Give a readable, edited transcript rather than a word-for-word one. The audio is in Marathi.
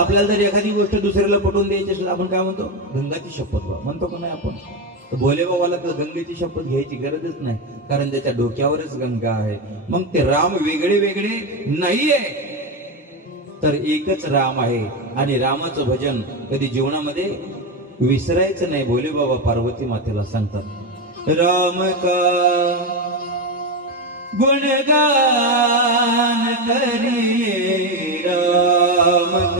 आपल्याला जर एखादी गोष्ट दुसऱ्याला पटवून द्यायची असेल आपण काय म्हणतो, गंगाची शपथ बा म्हणतो का नाही आपण. तर भोले बाबाला तर गंगेची शपथ घ्यायची गरजच नाही, कारण त्याच्या डोक्यावरच गंगा आहे. मग ते राम वेगळे वेगळे नाहीये, तर एकच राम आहे. आणि रामाचं भजन कधी जीवनामध्ये विसरायचं नाही. भोले बाबा पार्वती मातेला सांगतात, राम का गुणगान करिये, राम